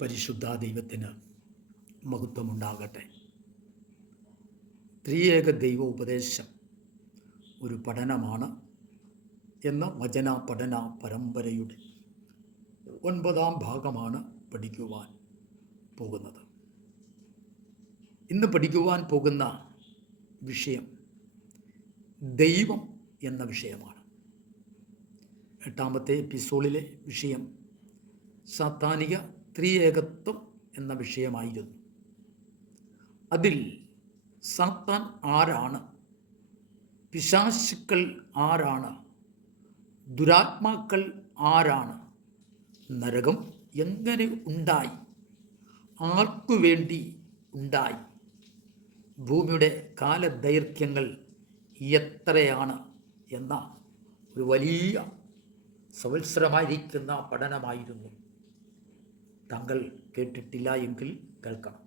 പരിശുദ്ധ ദൈവത്തിന് മഹത്വമുണ്ടാകട്ടെ. ത്രിയേക ദൈവ ഉപദേശം ഒരു പഠനമാണ് എന്ന വചന പഠന പരമ്പരയുടെ ഒൻപതാം ഭാഗമാണ് പഠിക്കുവാൻ പോകുന്നത്. ഇന്ന് പഠിക്കുവാൻ പോകുന്ന വിഷയം ദൈവം എന്ന വിഷയമാണ്. എട്ടാമത്തെ എപ്പിസോഡിലെ വിഷയം സാത്താനിക ത്രിയേകത്വം എന്ന വിഷയമായിരുന്നു. അതിൽ സാത്താൻ ആരാണ്? പിശാശുക്കൾ ആരാണ്? ദുരാത്മാക്കൾ ആരാണ്? നരകം എങ്ങനെ ഉണ്ടായി? ആർക്കു വേണ്ടി ഉണ്ടായി? ഭൂമിയുടെ കാലദൈർഘ്യങ്ങൾ എത്രയാണ് എന്ന ഒരു വലിയ സവത്സരമായിരിക്കുന്ന പഠനമായിരുന്നു. താങ്കൾ കേട്ടിട്ടില്ല എങ്കിൽ കേൾക്കണം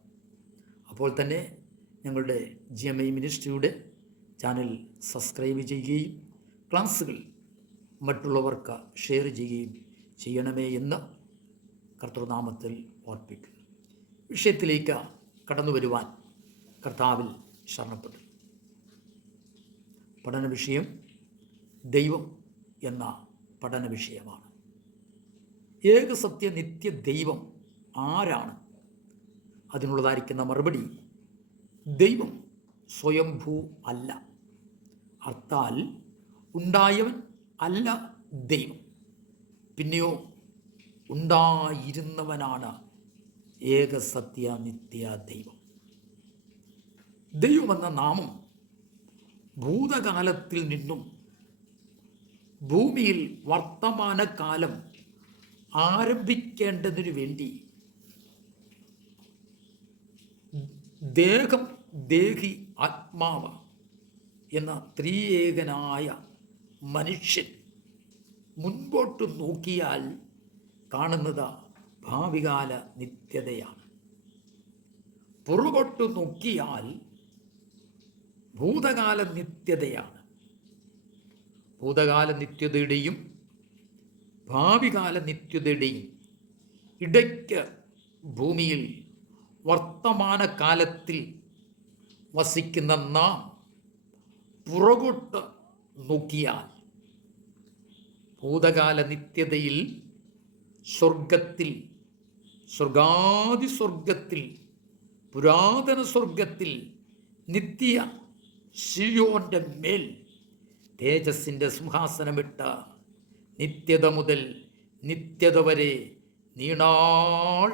അപ്പോൾ തന്നെ ഞങ്ങളുടെ ജി എം ഐ മിനിസ്ട്രിയുടെ ചാനൽ സബ്സ്ക്രൈബ് ചെയ്യുകയും ക്ലാസ്സുകൾ മറ്റുള്ളവർക്ക് ഷെയർ ചെയ്യുകയും ചെയ്യണമേ എന്ന് കർത്തൃനാമത്തിൽ ഓർപ്പിക്കുന്നു. വിഷയത്തിലേക്ക് കടന്നു വരുവാൻ കർത്താവിൽ ശരണപ്പെട്ടു. പഠന വിഷയം ദൈവം എന്ന പഠന വിഷയമാണ്. ഏക സത്യ നിത്യ ദൈവം ആരാണ്? അതിനുള്ളതായിരിക്കുന്ന മറുപടി ദൈവം സ്വയംഭൂ അല്ല. അർത്ഥാൽ ഉണ്ടായവൻ അല്ല ദൈവം. പിന്നെയോ ഉണ്ടായിരുന്നവനാണ് ഏകസത്യ നിത്യ ദൈവം. ദൈവമെന്ന നാമം ഭൂതകാലത്തിൽ നിന്നും ഭൂമിയിൽ വർത്തമാനകാലം ആരംഭിക്കേണ്ടതിനു വേണ്ടി ദേഹം ദേഹി ആത്മാവ് എന്ന ത്രിയേകനായ മനുഷ്യൻ മുൻപോട്ട് നോക്കിയാൽ കാണുന്നത് ഭാവികാല നിത്യതയാണ്. പുറകോട്ട് നോക്കിയാൽ ഭൂതകാല നിത്യതയാണ്. ഭൂതകാല നിത്യതയുടെയും ഭാവികാല നിത്യതയുടെയും ഇടയ്ക്ക് ഭൂമിയിൽ വർത്തമാനകാലത്തിൽ വസിക്കുന്ന നാം പുറകോട്ട് നോക്കിയാൽ ഭൂതകാല നിത്യതയിൽ സ്വർഗത്തിൽ സ്വർഗാദി സ്വർഗത്തിൽ പുരാതന സ്വർഗത്തിൽ നിത്യ ശിയോന്റെ മേൽ തേജസ്സിന്റെ സിംഹാസനമിട്ട നിത്യത മുതൽ നിത്യത വരെ നീണാൾ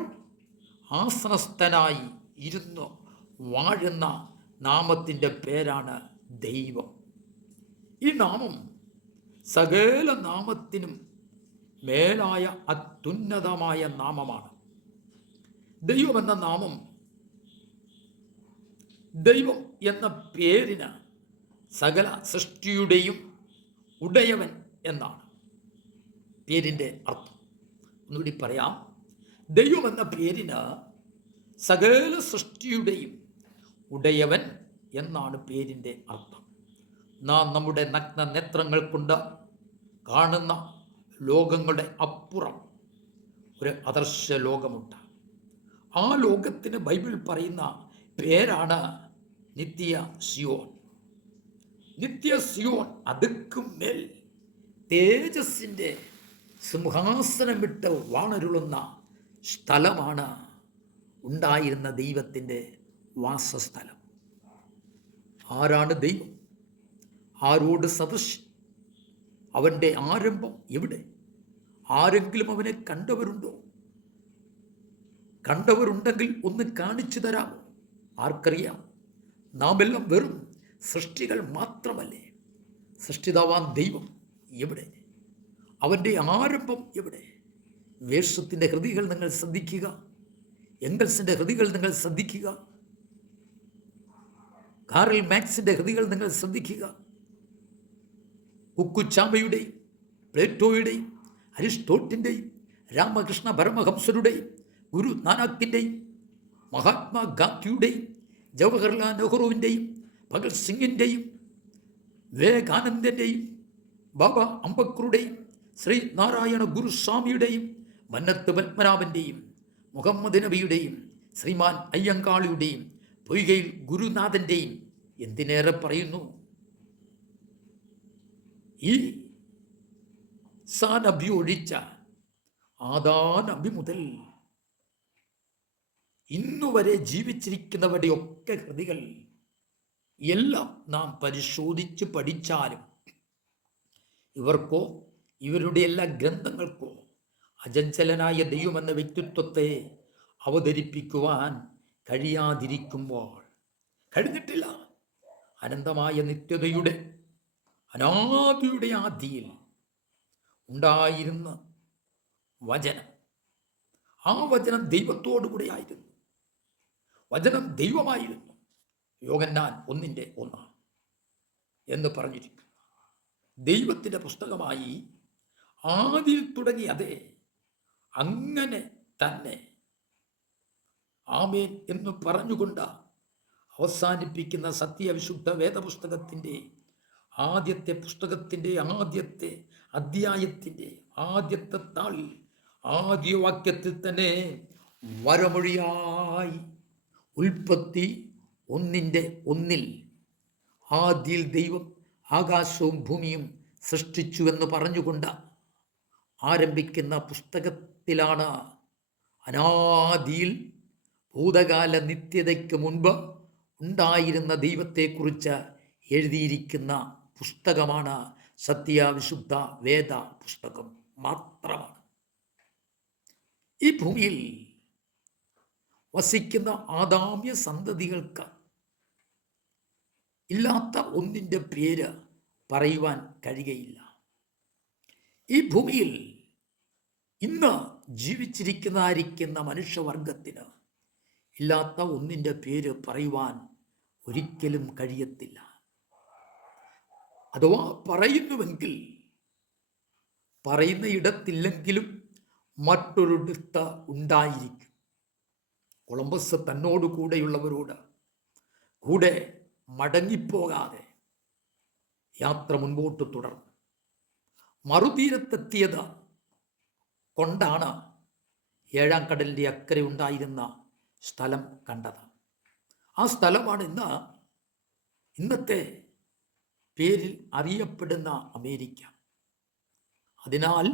ആസനസ്ഥനായി ഇരുന്നു വാഴുന്ന നാമത്തിന്റെ പേരാണ് ദൈവം. ഈ നാമം സകല നാമത്തിനും മേലായ അത്യുന്നതമായ നാമമാണ്. ദൈവം എന്ന നാമം ദൈവം എന്ന പേരിന് സകല സൃഷ്ടിയുടെയും ഉടയവൻ എന്നാണ്. പേരിന്റെ അർത്ഥം. ഒന്നുകൂടി പറയാം. ദൈവം എന്ന പേരിന് സകല സൃഷ്ടിയുടെയും ഉടയവൻ എന്നാണ് പേരിന്റെ അർത്ഥം. നാം നമ്മുടെ നഗ്ന നേത്രങ്ങൾ കൊണ്ട് കാണുന്ന ലോകങ്ങളുടെ അപ്പുറം ഒരു അദർശ ലോകമുണ്ട്. ആ ലോകത്തിന് ബൈബിൾ പറയുന്ന പേരാണ് നിത്യ സിയോൻ. നിത്യ സിയോൻ അതുക്കും മേൽ തേജസ്സിന്റെ സിംഹാസനമിട്ട് വാണരുളുന്ന സ്ഥലമാണ് ഉണ്ടായിരുന്ന ദൈവത്തിന്റെ വാസസ്ഥലം. ആരാണ് ദൈവം? ആരോട് സദൃശ്യം അവന്റെ ആരംഭം എവിടെ? ആരെങ്കിലും അവനെ കണ്ടവരുണ്ടോ? കണ്ടവരുണ്ടെങ്കിൽ ഒന്ന് കാണിച്ചു തരാമോ? ആർക്കറിയാം. നാം എല്ലാം വെറും സൃഷ്ടികൾ മാത്രമല്ലേ. സൃഷ്ടിതാവാൻ ദൈവം എവിടെ? അവന്റെ ആരംഭം എവിടെ? വേഷത്തിന്റെ ഹൃതികൾ നിങ്ങൾ ശ്രദ്ധിക്കുക. എംഗൽസിന്റെ ഹൃതികൾ നിങ്ങൾ ശ്രദ്ധിക്കുക. കാറിൽ മാക്സിന്റെ ഹൃതികൾ നിങ്ങൾ ശ്രദ്ധിക്കുക. കുക്കുച്ചാമ്പയുടെയും പ്ലേറ്റോയുടെയും അരിസ്റ്റോട്ടിന്റെയും രാമകൃഷ്ണ പരമഹംസരുടെയും ഗുരു നാനാക്കിന്റെയും മഹാത്മാഗാന്ധിയുടെയും ജവഹർലാൽ നെഹ്റുവിന്റെയും ഭഗത് സിംഗിന്റെയും വിവേകാനന്ദന്റെയും ബാബ അംബക്കറുടെയും ശ്രീ നാരായണ ഗുരുസ്വാമിയുടെയും മന്നത്ത് പത്മനാഭന്റെയും മുഹമ്മദ് നബിയുടെയും ശ്രീമാൻ അയ്യങ്കാളിയുടെയും പൊയ്കയിൽ ഗുരുനാഥന്റെയും എന്തിനേറെ പറയുന്നു? ഈ സാ നബി ഒഴിച്ച ആദാ നബി മുതൽ ഇന്നുവരെ ജീവിച്ചിരിക്കുന്നവരുടെ ഒക്കെ കൃതികൾ എല്ലാം നാം പരിശോധിച്ച് പഠിച്ചാലും ഇവർക്കോ ഇവരുടെ എല്ലാ ഗ്രന്ഥങ്ങൾക്കോ അജഞ്ചലനായ ദൈവമെന്ന വ്യക്തിത്വത്തെ അവതരിപ്പിക്കുവാൻ കഴിയാതിരിക്കുമ്പോൾ കഴിഞ്ഞിട്ടില്ല. അനന്തമായ നിത്യതയുടെ അനാദിയുടെ ആദിയിൽ ഉണ്ടായിരുന്ന വചനം. ആ വചനം ദൈവത്തോടു കൂടെ ആയിരുന്നു. വചനം ദൈവമായിരുന്നു. യോഗന്നാൻ ഒന്നിന്റെ ഒന്നാണ് എന്ന് പറഞ്ഞിരിക്കുന്നു. ദൈവത്തിന്റെ പുസ്തകമായി ആദിയിൽ തുടങ്ങി അതെ അങ്ങനെ തന്നെ ആമേൻ എന്ന് പറഞ്ഞുകൊണ്ട് അവസാനിപ്പിക്കുന്ന സത്യവിശുദ്ധ വേദപുസ്തകത്തിന്റെ ആദ്യത്തെ പുസ്തകത്തിന്റെ ആദ്യത്തെ അധ്യായത്തിന്റെ ആദ്യത്തെ താളിൽ ആദ്യ വാക്യത്തിൽ തന്നെ വരമൊഴിയായി ഉൽപ്പത്തി ഒന്നിന്റെ ഒന്നിൽ ആദ്യയിൽ ദൈവം ആകാശവും ഭൂമിയും സൃഷ്ടിച്ചു സൃഷ്ടിച്ചുവെന്ന് പറഞ്ഞുകൊണ്ട് ആരംഭിക്കുന്ന പുസ്തകത്തിലാണ് അനാദിയിൽ ഭൂതകാല നിത്യതയ്ക്ക് മുൻപ് ഉണ്ടായിരുന്ന ദൈവത്തെക്കുറിച്ച് എഴുതിയിരിക്കുന്ന പുസ്തകമാണ് സത്യവിശുദ്ധ വേദ പുസ്തകം മാത്രമാണ്. ഈ ഭൂമിയിൽ വസിക്കുന്ന ആദാമ്യ സന്തതികൾക്ക് ഇല്ലാത്ത ഒന്നിന്റെ പേര് പറയുവാൻ കഴിയയില്ല ഈ ഭൂമിയിൽ ഇന്ന് ജീവിച്ചിരിക്കുന്നതായിരിക്കുന്ന മനുഷ്യവർഗത്തിന് ഇല്ലാത്ത ഒന്നിന്റെ പേര് പറയുവാൻ ഒരിക്കലും കഴിയത്തില്ല. അഥവാ പറയുന്നുവെങ്കിൽ പറയുന്ന ഇടത്തില്ലെങ്കിലും മറ്റൊരിടത്ത് ഉണ്ടായിരിക്കും. കൊളംബസ് തന്നോട് കൂടെയുള്ളവരോട് കൂടെ മടങ്ങിപ്പോകാതെ യാത്ര മുൻപോട്ട് തുടർന്നു. മറുതീരത്തെത്തിയത് കൊണ്ടാണ് ഏഴാം കടലിന്റെ അക്കരെ ഉണ്ടായിരുന്ന സ്ഥലം കണ്ടത്. ആ സ്ഥലമാണ് ഇന്ന് ഇന്നത്തെ പേരിൽ അറിയപ്പെടുന്ന അമേരിക്ക. അതിനാൽ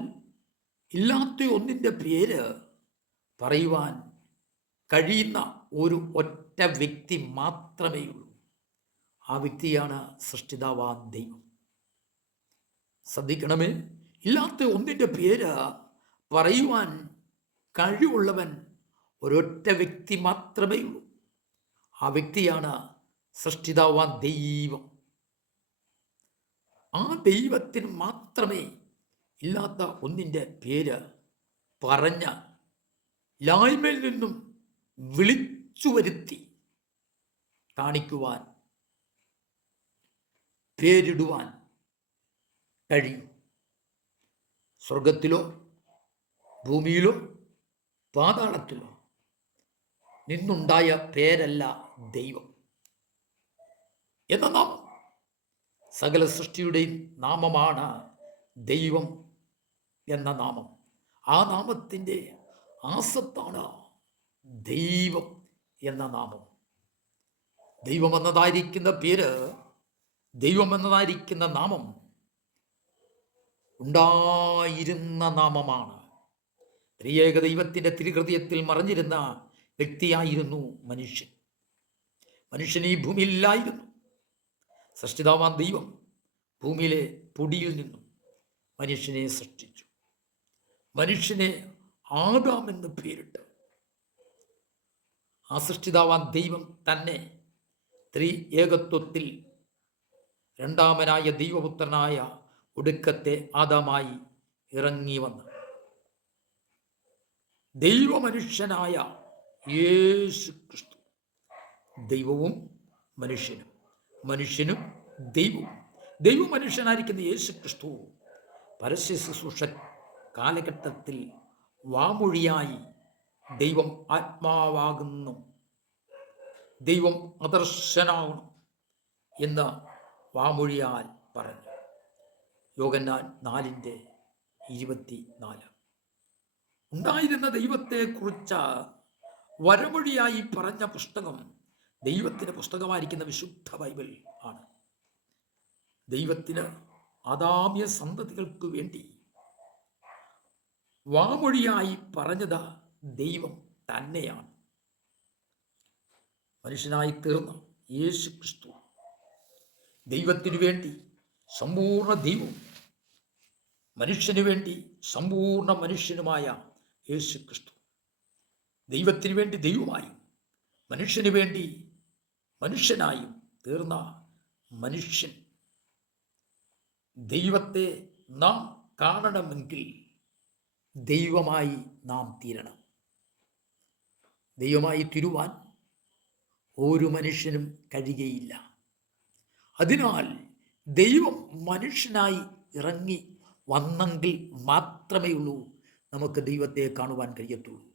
ഇല്ലാത്ത ഒന്നിന്റെ പേര് പറയുവാൻ കഴിയുന്ന ഒരു ഒറ്റ വ്യക്തി മാത്രമേ ഉള്ളൂ. ആ വ്യക്തിയാണ് സൃഷ്ടിതാവാൻ ദൈവം. ശ്രദ്ധിക്കണമേ ഇല്ലാത്ത ഒന്നിന്റെ പേര് പറയുവാൻ കഴിവുള്ളവൻ ഒരൊറ്റ വ്യക്തി മാത്രമേ ഉള്ളൂ. ആ വ്യക്തിയാണ് സൃഷ്ടിതാവാൻ ദൈവം. ആ ദൈവത്തിന് മാത്രമേ ഇല്ലാത്ത ഒന്നിന്റെ പേര് പറഞ്ഞ ലായ്മയിൽ നിന്നും വിളിച്ചു വരുത്തി കാണിക്കുവാൻ പേരിടുവാൻ കഴിയും. സ്വർഗത്തിലോ ഭൂമിയിലോ പാതാളത്തിലും നിന്നുണ്ടായ പേരല്ല ദൈവം. എന്ന നാമം സകല സൃഷ്ടിയുടെയും നാമമാണ് ദൈവം എന്ന നാമം. ആ നാമത്തിന്റെ ആസത്താണ് ദൈവം എന്ന നാമം. ദൈവം എന്നതായിരിക്കുന്ന പേര് ദൈവം എന്നതായിരിക്കുന്ന നാമം ഉണ്ടായിരുന്ന നാമമാണ്. ത്രിയേക ദൈവത്തിന്റെ തിരുഹൃദയത്തിൽ മറഞ്ഞിരുന്ന വ്യക്തിയായിരുന്നു മനുഷ്യൻ. മനുഷ്യൻ ഈ ഭൂമിയിലായിരുന്നു. സൃഷ്ടിതാവാൻ ദൈവം ഭൂമിയിലെ പൊടിയിൽ നിന്നും മനുഷ്യനെ സൃഷ്ടിച്ചു. മനുഷ്യനെ ആദാം എന്ന് പേരിട്ട്. ആ സൃഷ്ടിതാവാൻ ദൈവം തന്നെ ത്രീ ഏകത്വത്തിൽ രണ്ടാമനായ ദൈവപുത്രനായ ഒടുക്കത്തെ ആദാമായി ഇറങ്ങി വന്ന്. ദൈവമനുഷ്യനായ യേശു ക്രിസ്തു ദൈവവും മനുഷ്യനും. മനുഷ്യനും ദൈവവും. ദൈവമനുഷ്യനായിരിക്കുന്ന യേശു ക്രിസ്തു പരസ്യ ശുശ്രൂഷ കാലഘട്ടത്തിൽ വാമൊഴിയായി ദൈവം ആത്മാവാകുന്നു. ദൈവം അദർശനാകണം എന്ന് വാമൊഴിയാൽ പറഞ്ഞു. യോഗന്നാൻ നാലിന്റെ ഇരുപത്തി നാല് ഉണ്ടായിരുന്ന ദൈവത്തെക്കുറിച്ച് വരമൊഴിയായി പറഞ്ഞ പുസ്തകം ദൈവത്തിന്റെ പുസ്തകമായിരിക്കുന്ന വിശുദ്ധ ബൈബിൾ ആണ്. ദൈവത്തിന് അദാമ്യ സന്തതികൾക്ക് വേണ്ടി വാമൊഴിയായി പറഞ്ഞത് ദൈവം തന്നെയാണ്. മനുഷ്യനായി തീർന്ന യേശു ക്രിസ്തു ദൈവത്തിനു വേണ്ടി സമ്പൂർണ ദൈവം മനുഷ്യനു വേണ്ടി സമ്പൂർണ മനുഷ്യനുമായ യേശു ക്രിസ്തു ദൈവത്തിന് വേണ്ടി ദൈവമായി മനുഷ്യന് വേണ്ടി മനുഷ്യനായും തീർന്ന മനുഷ്യൻ. ദൈവത്തെ നാം കാണണമെങ്കിൽ ദൈവമായി നാം തീരണം. ദൈവമായി തീരുവാൻ ഒരു മനുഷ്യനും കഴിയുകയില്ല. അതിനാൽ ദൈവം മനുഷ്യനായി ഇറങ്ങി വന്നെങ്കിൽ മാത്രമേ ഉള്ളൂ നമുക്ക് ദൈവത്തെ കാണുവാൻ കഴിയത്തുള്ളൂ.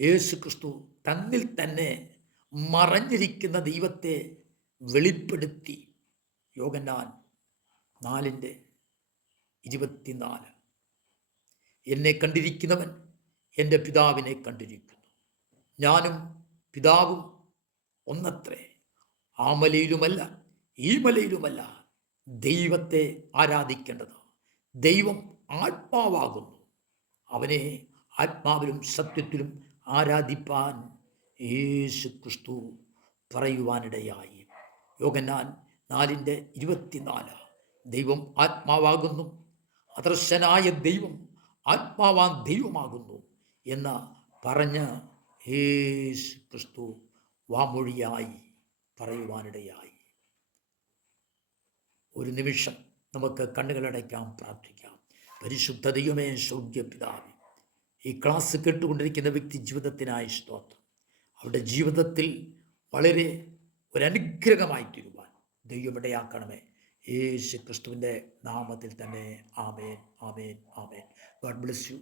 യേശു ക്രിസ്തു തന്നിൽ തന്നെ മറഞ്ഞിരിക്കുന്ന ദൈവത്തെ വെളിപ്പെടുത്തി. യോഗന്നാൻ നാലിന്റെ ഇരുപത്തിനാല്. എന്നെ കണ്ടിരിക്കുന്നവൻ എന്റെ പിതാവിനെ കണ്ടിരിക്കുന്നു. ഞാനും പിതാവും ഒന്നത്രേ. ആ മലയിലുമല്ല ഈ മലയിലുമല്ല ദൈവത്തെ ആരാധിക്കേണ്ടത്. ദൈവം ആത്മാവാകുന്നു. അവനെ ആത്മാവിലും സത്യത്തിലും ആരാധിപ്പാൻ യേശു ക്രിസ്തു പറയുവാനിടയായി. യോഗനാൻ നാലിന്റെ ഇരുപത്തിനാല്. ദൈവം ആത്മാവാകുന്നു. അദർശനായ ദൈവം ആത്മാവാൻ ദൈവമാകുന്നു എന്ന് പറഞ്ഞ് യേശു ക്രിസ്തു വാമൊഴിയായി പറയുവാനിടയായി. ഒരു നിമിഷം നമുക്ക് കണ്ണുകളടയ്ക്കാം പ്രാർത്ഥിക്കാം. പരിശുദ്ധ ദൈവമേ സ്വർഗ്യ പിതാവ് ഈ ക്ലാസ് കേട്ടുകൊണ്ടിരിക്കുന്ന വ്യക്തി ജീവിതത്തിനായി സ്തോത്രം. അവരുടെ ജീവിതത്തിൽ വളരെ ഒരനുഗ്രഹമായി തീരുവാൻ ദൈവം ഇടയാക്കണമേ. യേശു ക്രിസ്തുവിന്റെ നാമത്തിൽ തന്നെ ആമേൻ ആമേൻ ആമേൻ. God bless you.